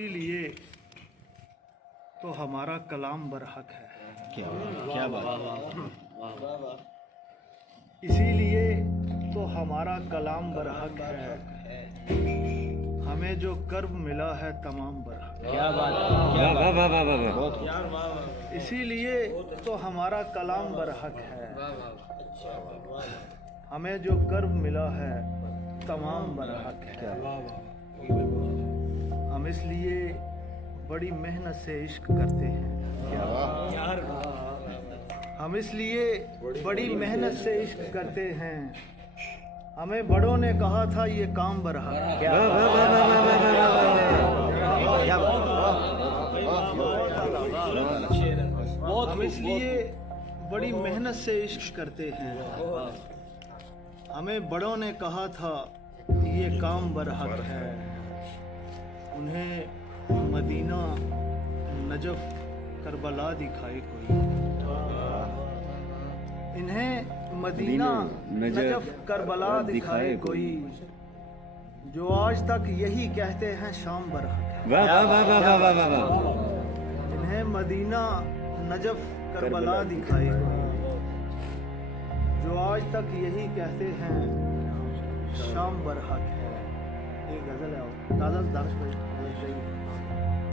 इसीलिए तो हमारा कलाम बरहक है। क्या बात। इसीलिए तो हमारा कलाम बरहक है। हमें जो कर्ब मिला है तमाम बरहक। क्या बात। वाह वाह वाह वाह वाह। इसीलिए तो हमारा कलाम बरहक है। हमें जो कर्ब मिला है तमाम बरहक है। हम इसलिए बड़ी मेहनत से इश्क करते हैं। हम इसलिए बड़ी मेहनत से इश्क करते हैं। हमें बड़ों ने कहा था ये काम बरहक। हम इसलिए बड़ी मेहनत से इश्क करते हैं। हमें बड़ों ने कहा था ये काम बरहक है। उन्हें मदीना नजफ करबला दिखाए कोई। इन्हें मदीना नजफ करबला दिखाए कोई। जो आज तक यही कहते हैं शाम बरहक। वाह वाह वाह वाह वाह वाह। इन्हें मदीना नजफ करबला दिखाए कोई। जो आज तक यही कहते हैं शाम बरहक है। एक गजल है ताज़ा दर्श